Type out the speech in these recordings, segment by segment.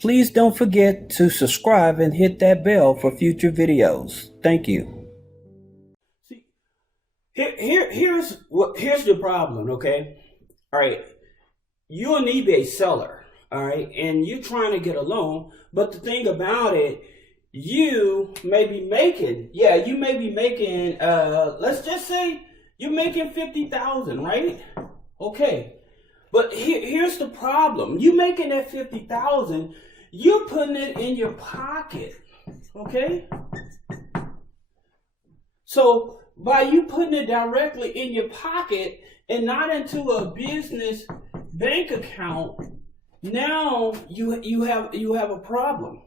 Please don't forget to subscribe and hit that bell for future videos. Thank you. See, here's the problem, okay? All right, you're an eBay seller, all right, and you're trying to get a loan, but the thing about it, you may be making, let's just say you're making 50,000, right? Okay, but here's the problem: you making that 50,000, you're putting it in your pocket, okay? So by you putting it directly in your pocket and not into a business bank account, now you have a problem.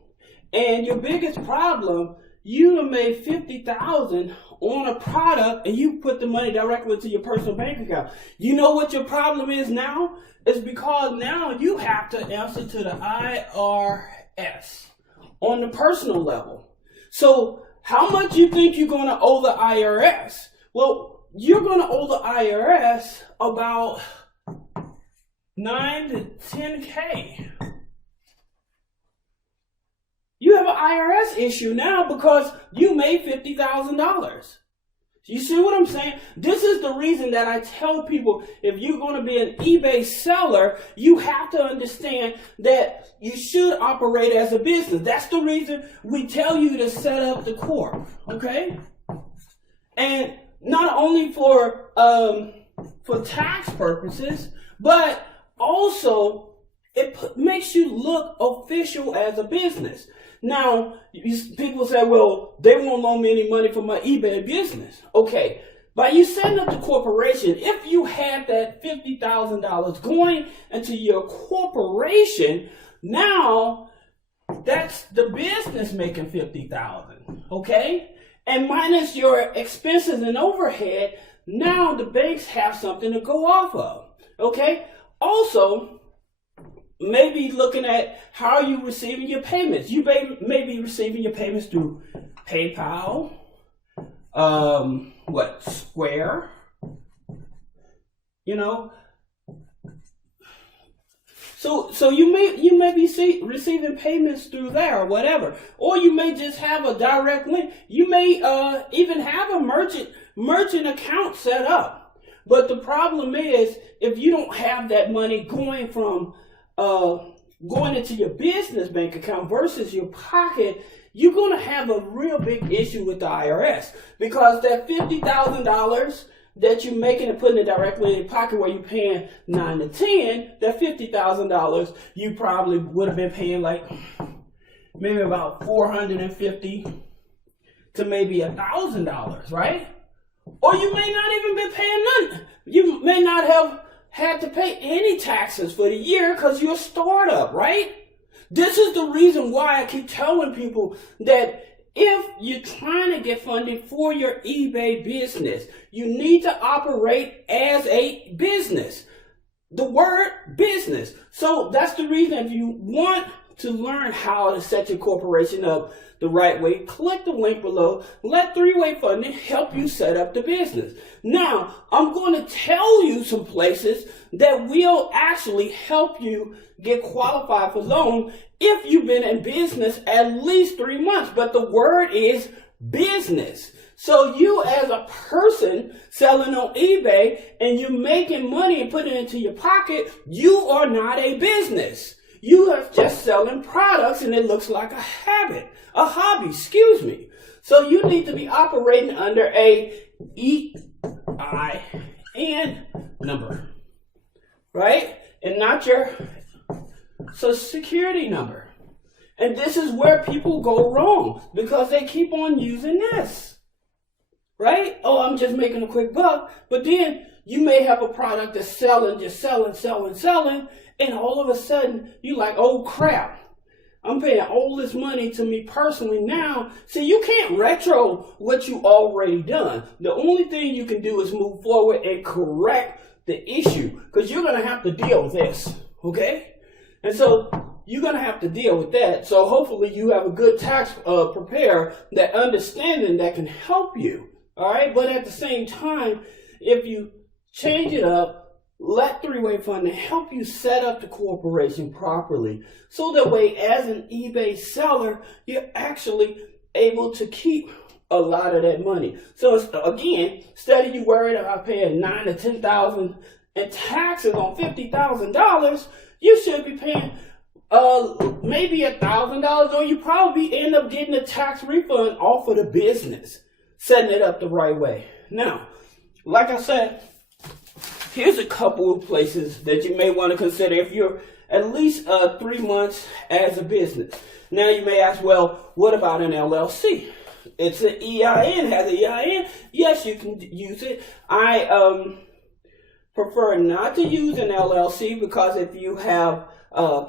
And your biggest problem, you have made 50,000 on a product and you put the money directly into your personal bank account. You know what your problem is now? It's because now you have to answer to the IRS on the personal level. So how much you think you're going to owe the IRS? Well, you're going to owe the IRS about 9 to 10K. You have an IRS issue now because you made $50,000. You see what I'm saying? This is the reason that I tell people, if you're going to be an eBay seller, you have to understand that you should operate as a business. That's the reason we tell you to set up the corp, okay? And not only for tax purposes, but also it makes you look official as a business. Now, people say, well, they won't loan me any money for my eBay business. Okay, by you setting up the corporation, if you had that $50,000 going into your corporation, now that's the business making $50,000, okay? And minus your expenses and overhead, now the banks have something to go off of, okay? Also, maybe looking at how are you receiving your payments. You may be receiving your payments through PayPal, Square, you know. So you may be receiving payments through there or whatever, or you may just have a direct link. You may even have a merchant account set up. But the problem is, if you don't have that money going into your business bank account versus your pocket, you're going to have a real big issue with the IRS, because that $50,000 that you're making and putting it directly in your pocket where you're paying 9 to 10, that $50,000 you probably would have been paying like maybe about $450 to maybe $1,000, right? Or you may not even be paying nothing. You may not have had to pay any taxes for the year because you're a startup, right? This is the reason why I keep telling people that if you're trying to get funding for your eBay business, you need to operate as a business. The word business. So that's the reason, if you want to learn how to set your corporation up the right way, click the link below. Let Three-Way Funding help you set up the business. Now, I'm going to tell you some places that will actually help you get qualified for loan if you've been in business at least 3 months. But the word is business. So you, as a person selling on eBay and you're making money and putting it into your pocket, you are not a business. You are just selling products, and it looks like a hobby, excuse me. So you need to be operating under a EIN number, right? And not your Social Security number. And this is where people go wrong, because they keep on using this, right? Oh, I'm just making a quick buck. But then you may have a product that's selling, and all of a sudden you're like, oh crap, I'm paying all this money to me personally now. See, you can't retro what you already done. The only thing you can do is move forward and correct the issue, because you're going to have to deal with this, okay? And so you're going to have to deal with that. So hopefully you have a good tax preparer that understanding that can help you, all right? But at the same time, if you change it up, let three-way funding help you set up the corporation properly. So that way, as an eBay seller, you're actually able to keep a lot of that money. So again, instead of you worried about paying $9,000 to $10,000 in taxes on $50,000, you should be paying maybe $1,000, or you probably end up getting a tax refund off of the business, setting it up the right way. Now, like I said, here's a couple of places that you may want to consider if you're at least 3 months as a business. Now you may ask, well, what about an LLC? It's an EIN. Has an EIN? Yes, you can use it. I prefer not to use an LLC because if you have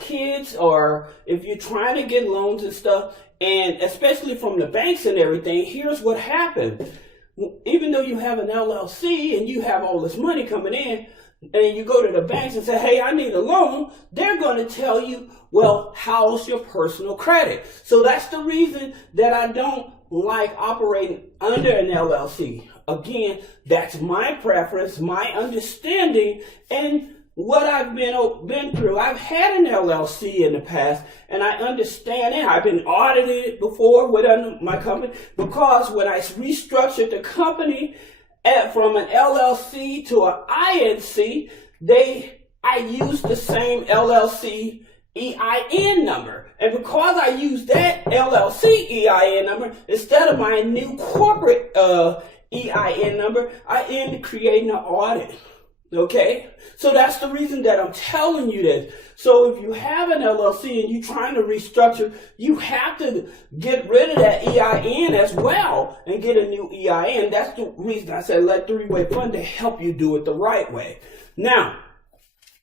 kids, or if you're trying to get loans and stuff, and especially from the banks and everything, here's what happens. Even though you have an LLC and you have all this money coming in, and you go to the banks and say, hey, I need a loan, they're going to tell you, well, how's your personal credit? So that's the reason that I don't like operating under an LLC. Again, that's my preference, my understanding, and what I've been through. I've had an LLC in the past, and I understand it. I've been audited before with my company, because when I restructured the company from an LLC to an INC, I used the same LLC EIN number. And because I used that LLC EIN number instead of my new corporate EIN number, I ended up creating an audit. Okay, so that's the reason that I'm telling you this. So if you have an LLC and you're trying to restructure, you have to get rid of that EIN as well and get a new EIN. That's the reason I said let three-way funding help you do it the right way. Now,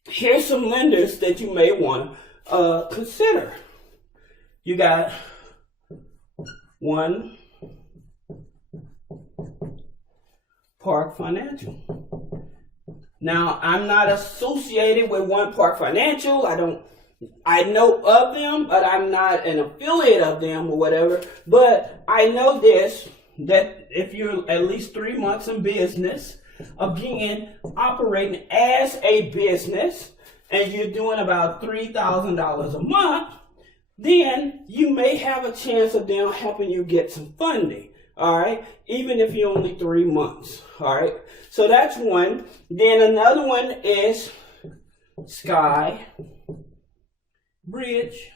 here's some lenders that you may want to consider. You got one, Park Financial. Now, I'm not associated with One Park Financial. I know of them, but I'm not an affiliate of them or whatever. But I know this, that if you're at least 3 months in business, again, operating as a business, and you're doing about $3,000 a month, then you may have a chance of them helping you get some funding. All right, even if you're only 3 months. All right, so that's one. Then another one is Sky Bridge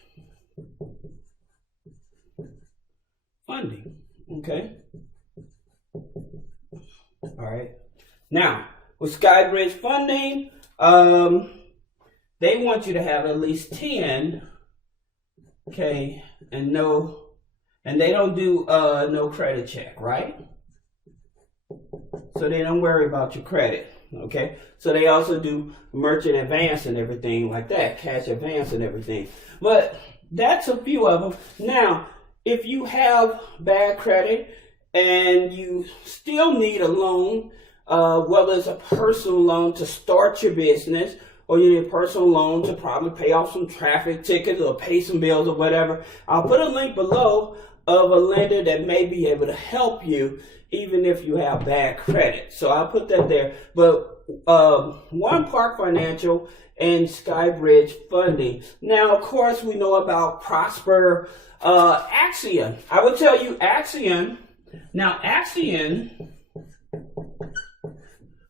Funding. Okay. All right. Now with Sky Bridge Funding, they want you to have at least 10. Okay, and they don't do no credit check, right? So they don't worry about your credit, okay? So they also do merchant advance and everything like that, cash advance and everything. But that's a few of them. Now, if you have bad credit and you still need a loan, whether it's a personal loan to start your business, or you need a personal loan to probably pay off some traffic tickets or pay some bills or whatever, I'll put a link below of a lender that may be able to help you even if you have bad credit. So I'll put that there. But One Park Financial and Skybridge Funding. Now, of course, we know about Prosper Axion. I would tell you Axion. Now, Axion,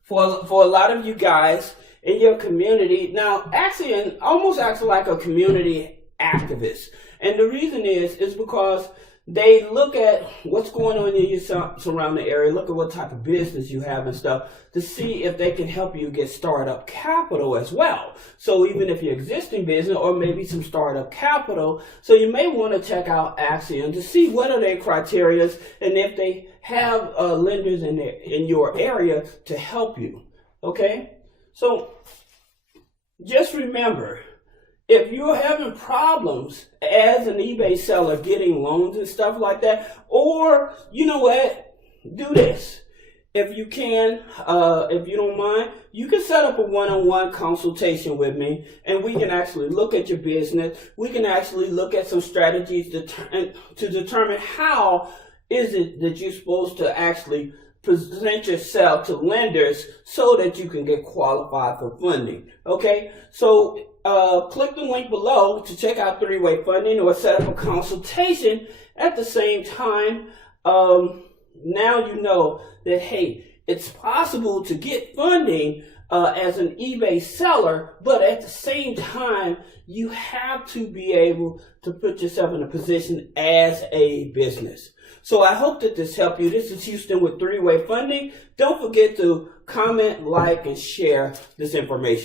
for a lot of you guys in your community, now Axion almost acts like a community activist. And the reason is because they look at what's going on in your surrounding area, look at what type of business you have and stuff to see if they can help you get startup capital as well. So even if you're existing business or maybe some startup capital, so you may want to check out Axion to see what are their criteria and if they have lenders in your area to help you. Okay? So just remember, if you're having problems as an eBay seller getting loans and stuff like that, or you know what, do this. If you can, if you don't mind, you can set up a one-on-one consultation with me and we can actually look at your business. We can actually look at some strategies to determine how is it that you're supposed to actually present yourself to lenders so that you can get qualified for funding. Okay, so click the link below to check out three-way funding or set up a consultation. At the same time, now you know that, hey, it's possible to get funding as an eBay seller, but at the same time, you have to be able to put yourself in a position as a business. So I hope that this helped you. This is Houston with three-way funding. Don't forget to comment, like, and share this information.